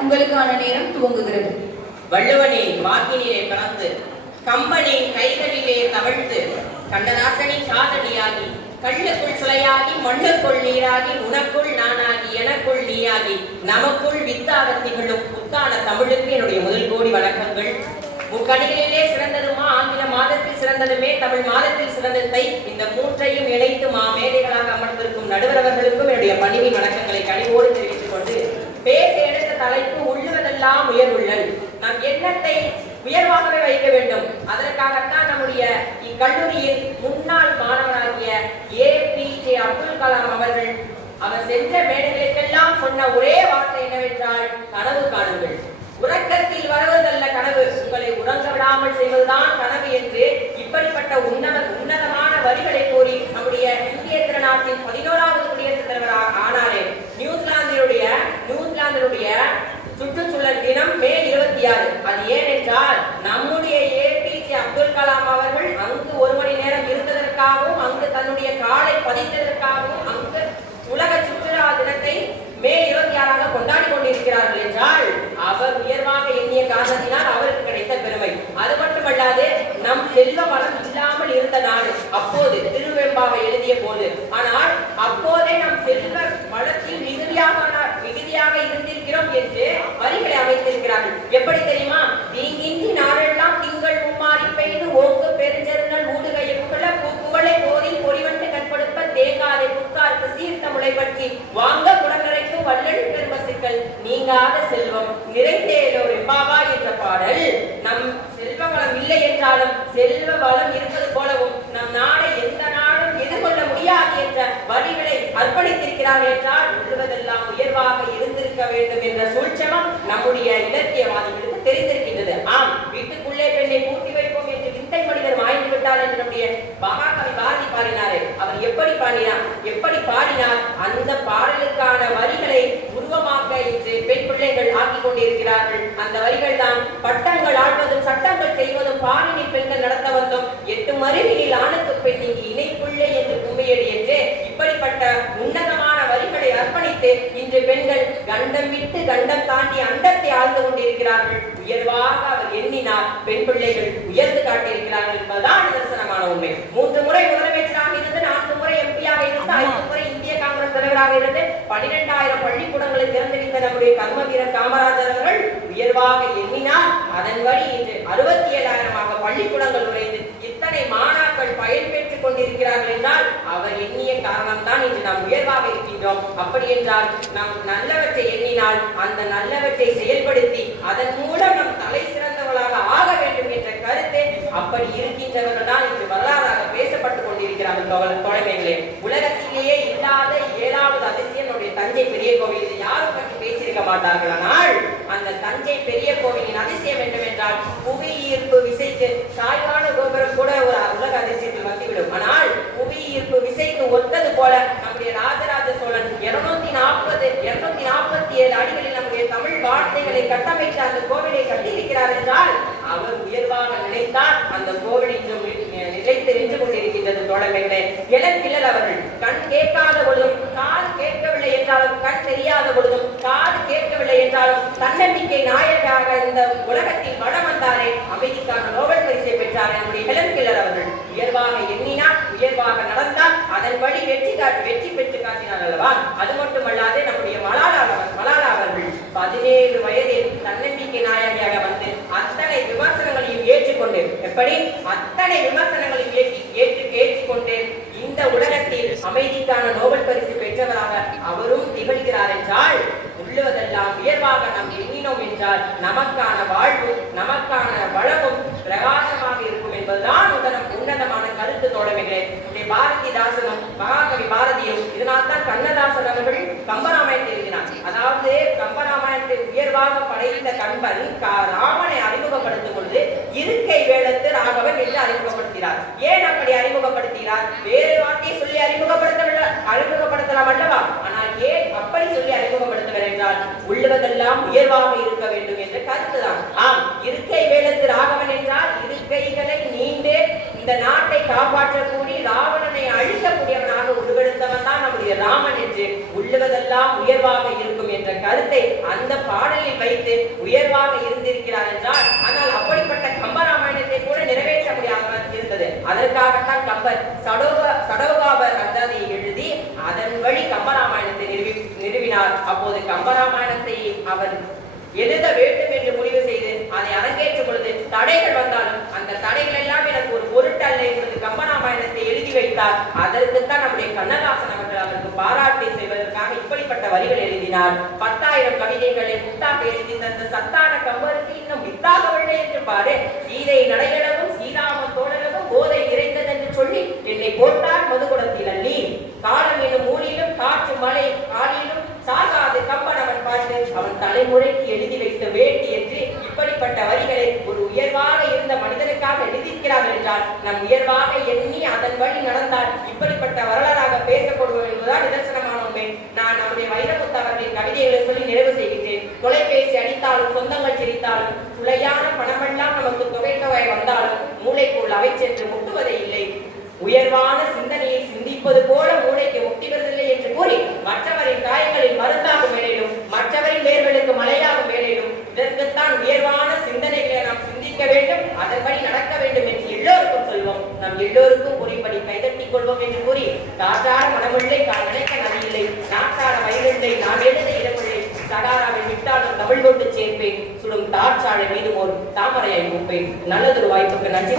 உங்களுக்கான நேரம் துவங்குகிறது. வள்ளுவனின் வாக்கினிலே பிறந்து கம்பனின் கைகளிலே தவழ்ந்து கண்ணதாசனின் காதலியாகி கண்ணுக்குள் சுளையாகி மண்ணுக்குள் நீராகி உனக்குள் நானாகி எனக்குள் நீயாகி நமக்குள் வித்தாக திகழும் புத்தான தமிழுக்கு என்னுடைய முதல் கோடி வணக்கங்கள். முக்கணிகளிலே சிறந்ததுமா ஆங்கில மாதத்தில் சிறந்ததுமே தமிழ் மாதத்தில் சிறந்ததை இந்த மூன்றையும் இணைத்து மேதைகளாக அமர்ந்திருக்கும் நடுவரவர்களுக்கும் என்னுடைய பணிவின் வணக்கங்களை கனிவோடு தெரிவித்துக் கொண்டு பேச எடுத்த தலைப்பு உள்ளுவதெல்லாம் உயர்வுள்ளல். நம் எண்ணத்தை உயர்வாகவே வைக்க வேண்டும். அதற்காகத்தான் நம்முடைய இக்கல்லூரியின் முன்னாள் மாணவராகிய APJ அப்துல் கலாம் அவர்கள் அவர் சென்ற மேடைகளுக்கெல்லாம் சொன்ன ஒரே வார்த்தை என்னவென்றால் கனவு காணுங்கள். உறக்கத்தில் வருவதல்ல கனவு, உங்களை உறங்க விடாமல் செய்வதுதான் கனவு என்று இப்படிப்பட்ட உன்னதமான வரிகளை கூறி நம்முடைய இந்திய திருநாட்டின் 11வது குடியரசுத் தலைவராக ஆனாரே. நியூசிலாந்தினுடைய சுற்றுச்சூழல் தினம் மே 26. அது ஏனென்றால் நம்முடைய APJ அப்துல் கலாம் அவர்கள் அங்கு 1 மணி நேரம் இருந்ததற்காகவும் அங்கு தன்னுடைய காலை பதித்ததற்காகவும் அங்கு உலக சுற்றுலா தினத்தை மே 26 கொண்டாடி கொண்டிருக்கிறார்கள் என்றால் அவர் உயர்வாக எண்ணிய காரணத்தினால் அவருக்கு கிடைத்த பெருமை. அது மட்டுமல்லாது நம் செல்வ வளம் இல்லாமல் இருந்த நாடு அப்போது திருவெம்பாவை எழுதிய போது. ஆனால் அப்போதே நம் செல்வ வளத்தில் மிகுதியாக இருந்திருக்கிறோம் என்று வரிகளை அமைத்திருக்கிறார்கள். எப்படி தெரியுமா? தீங்கின்றி நாடெல்லாம் திங்கள் மும்மாறி பெய்து ஓங்கு பெருஞ்செருநல் ஊடுகைய புகழ புகழை போரி பொறிவண்டு கண்படுத்த தேங்காதை புக்காருக்கு சீர்த்த முளை பற்றி வாங்க குடங்கரைக்கும் வள்ளல் பெருமசுக்கள் நீங்காத செல்வம் நிறைந்தேலோர் எம்பாவா என்ற பாடல் நம் செல்வ வளம் இல்லை என்றாலும் செல்வ வளம் இருப்பது போலவும் நம் நாடை எந்த நாடும் எதிர்கொள்ள முடியாது என்ற வரிகளை அர்ப்பணித்திருக்கிறார்கள் என்றால் உள்ளுவதெல்லாம் உயர்வாக இருந்திருக்க வேண்டும் என்ற சூழ்ச்சமம் நம்முடைய இலக்கியவாதிகளுக்கு தெரிந்திருக்கின்றது. ஆம், வீட்டுக்குள்ளே பெண்ணை பூட்டி வைப்போம் என்று விந்தை மனிதர் மாய்ந்து விட்டார் என்று நம்முடைய மகாகவி பாரதி பாடினாரே. அவர் எப்படி பாடினார் அந்த பாடலுக்கான வரிகளை உருவமாக்க இன்று பெண் பிள்ளைகள் ஆக்கிக் கொண்டிருக்கிறார்கள். அந்த வரிகள் தான் பட்டங்கள் ஆழ்வதும் சட்டங்கள் செய்வதும் பாரினில் பெண்கள் நடத்த வந்தோம் 8 மருவினில் ஆணுக்கு பெண் இங்கு இணைப்புள்ளே என்று கும்மியடி என்று இப்படிப்பட்ட உன்னதமான வரிகளை அர்ப்பணித்து இன்று பெண்கள் கண்டம் விட்டு கண்டம் தாண்டி அண்டத்தை ஆழ்ந்து கொண்டிருக்கிறார்கள். உயர்வாக அவர் எண்ணினார் பெண் பிள்ளைகள் உயர்ந்து காட்டியிருக்கிறார்கள் என்பதுதான் நிதர்சனமான உண்மை. 3 முறை முதலமைச்சராக இருந்து 4 முறை MP-யாக இருந்து 5 முறை இந்திய காங்கிரஸ் தலைவராக இருந்து 12,000 பள்ளிக்கூடங்களை திறந்து வைத்த நம்முடைய கர்ம வீரர் காமராஜர் அவர்கள் உயர்வாக எண்ணினார். அதன் வழி இன்று 67,000 பள்ளிக்கூடங்கள் உடைந்து இத்தனை மாணாக்கள் பயன் பெற்றுக் கொண்டிருக்கிறார்கள் என்றால் அவர் எண்ணிய காரணம் தான் இன்று நாம் உயர்வாக இருக்கின்றோம். அப்படி என்றால் நாம் நல்லவற்றை எண்ணினால் அந்த நல்லவற்றை செயல்படுத்தி அதன் மூலம் நம் தலை சிறந்தவர்களாக ஆக வேண்டும் என்ற கருத்து அப்படி இருக்கின்றவர்கள் தான் இன்று வரலாறாக பேசப்பட்டுக் கொண்டிருக்கிறார்கள். தோழமைகளே, உலகத்திலேயே இல்லாத 7வது அதிசயம் நம்முடைய தஞ்சை பெரிய கோவில். இது யாரும் பற்றி பேசியிருக்க மாட்டார்கள். ஆனால் அந்த தஞ்சை பெரிய கோவிலின் அதிசயம் என்னவென்றால் புவி ஈர்ப்பு விசைக்கு சாய்வான கோபுரம் கூட ஒரு உலக அதிசயத்தில் வந்துவிடும். ஆனால் புவி ஈர்ப்பு விசைக்கு ஒத்தது போல நம்முடைய ராஜராஜ சோழன் 247 அடிகளில் நம்முடைய தமிழ் வார்த்தைகளை கட்டமைத்து அந்த கோவிலை கட்டியிருக்கிறார் என்றால் அவர் உயர்வாக நினைத்தால் அந்த கோவில் இன்னும் நிலைத்து நின்று கொண்டிருக்கின்றது. தோழமைகளே, இளங்கிழல் அவர்கள் கண் கேட்காத பொழுதும் காது கேட்கவில்லை என்றாலும் கண் தெரியாத பொழுதும் காது கேட்கவில்லை என்றாலும் தன்னம்பிக்கை நாயகராக இந்த உலகத்தில் வளம் வந்தாரே, அமைதிக்கான நோபல் பரிசை பெற்றார் நம்முடைய இளங்கிழல் அவர்கள். உயர்வாக எண்ணினார், உயர்வாக நடந்தார், அதன்படி வெற்றி பெற்று காட்டினார் அல்லவா? அது மட்டுமல்லாது நம்முடைய மலாலா அவர்கள் 17 வயதில் தன்னம்பிக்கை நாயகியாக வந்து அத்தனை விமர்சனங்களையும் ஏற்றுக்கொண்டு அத்தனை விமர்சனங்களையும் ஏற்றுக்கொண்டு இந்த உலகத்தில் அமைதிக்கான நோபல் பரிசு பெற்றவராக அவரும் திகழ்கிறார் என்றால் உள்ளுவதெல்லாம் உயர்வாக நாம் எண்ணினோம் என்றால் நமக்கான வாழ்வு நமக்கான வளமும் பிரகாசமாக இருக்கும் என்பதுதான் உன்னதமான கருத்து. தோழமைகளே, பாரதிதாசனும் மகாகவி பாரதியும் இதனால் தான் கண்ணதாசன் அவர்கள் கம்பராமாயணத்தை எழுதினார். அதாவது கம்பராமாயணத்தை உயர்வாக படைத்த கம்பன் ராமனை அறிமுகப்படுத்தும் பொழுது இருக்கை வேளத்து ராகவன் என்று அறிமுகப்படுத்தினார். ஏன் அப்படி அறிமுகப்படுத்தினார்? வேறு வார்த்தையை சொல்லி அறிமுகப்படுத்தலாம் அல்லவா? ஆனால் ஏன் அப்படி சொல்லி அறிமுகப்படுத்தவர் என்றால் உள்ளுவதெல்லாம் உயர்வாக இருக்க வேண்டும் என்ற கருத்துதான். ஆம், இருக்கை வேளத்து ராகவன் என்றால் இருக்கைகளை நீண்டு இந்த நாட்டை காப்பாற்றக்கூடிய ராவணனை அழிக்கக்கூடியவனாக உருவெடுத்தவன் தான் நம்முடைய ராமன் என்று உள்ளுவதெல்லாம் உயர்வாக இருக்கும் என்ற கருத்தை அந்த பாடலில் வைத்து உயர்வாக இருந்திருக்கிறார் என்றால், ஆனால் அப்படிப்பட்ட கம்பராமாயணத்தை கூட நிறைவேற்ற முடியாமல் இருந்தது. அதற்காகத்தான் கம்பர் சடோகாபர் அந்தாதியை எழுதி அதன் வழி கம்பராமாயணத்தை நிறுவினார். அப்போது கம்பராமாயணத்தை அவர் எழுத வேண்டும் என்று முடிவு செய்து அதை அரங்கேற்றும் பொழுது தடைகள் வந்தாலும் அந்த தடைகள் எல்லாம் எனக்கு ஒரு பொருட்டல்ல என்பது கம்பராமாயணத்தை எழுதி வைத்தார். அதற்குத்தான் நம்முடைய கண்ணதாசன் அவர்கள் அவருக்கு பாராட்டி செய்வதற்காக இப்படிப்பட்ட வரிகள் எழுதினார். 10,000 கவிதைகளை முத்தாக எழுதி தந்த சத்தான கம்பருக்கு இன்னும் வித்தாகவில்லை என்று பாரு. சீதை நடையளவும் சீராமன் தோழலவும் போதை நிறைந்தது என்று சொல்லி என்னை போட்டார் மதுகுடத்தில் அள்ளி. காலம் என்னும் ஊரிலும் காற்று மழை காலிலும் சாகாது கம்பன் அவன் பாட்டு அவன் தலைமுறைக்கு எழுதி வைத்த வேட்டி என்று இப்படிப்பட்ட வரிகளை ஒரு உயர்வாக இருந்த மனிதனுக்காக எழுதியிருக்கிறார்கள் என்றால், நம் உயர்வாக எண்ணி அதன் வழி நடந்தால் இப்படிப்பட்ட வரலாறாக பேசப்படுவோம் என்பதுதான் நிதர்சனமான உண்மை. நான் நம்முடைய வைரமுத்து அவர்களின் கவிதைகளை சொல்லி நிறைவு செய்கின்றேன். தொலைபேசி அடித்தாலும் சொந்தங்கள் சிரித்தாலும் சுளையான பணமெல்லாம் நமக்கு தொகை வந்தாலும் மூளைக்குள் அவை சென்று முட்டுவதே இல்லை. உயர்வான சிந்தனையை சிந்திப்பது போல மூளைக்கு முக்தி பெறுவதில்லை என்று கூறி மற்றவரின் காயங்களில் மருந்தாகும் வேலையிலும் மற்றவரின் வேர்களுக்கு மழையாகும் வேலையிலும் இதற்குத்தான் உயர்வான சிந்தனைகளை நாம் சிந்திக்க வேண்டும், அதன்படி நடக்க வேண்டும் என்று எல்லோருக்கும் சொல்வோம். நாம் எல்லோருக்கும் புரிபடி கைதட்டிக் கொள்வோம் என்று கூறி, காற்றார மனமில்லை நினைக்க நதியில்லை, நாட்டார வயலில்லை நான் எழுத இடமில்லை, சகாராவை விட்டாலும் தமிழ் கொண்டு சேர்ப்பேன், சுடும் தாற்சாலை மீது ஒரு தாமரையை மூப்பேன். நல்லதொரு வாய்ப்புக்கு நன்றி.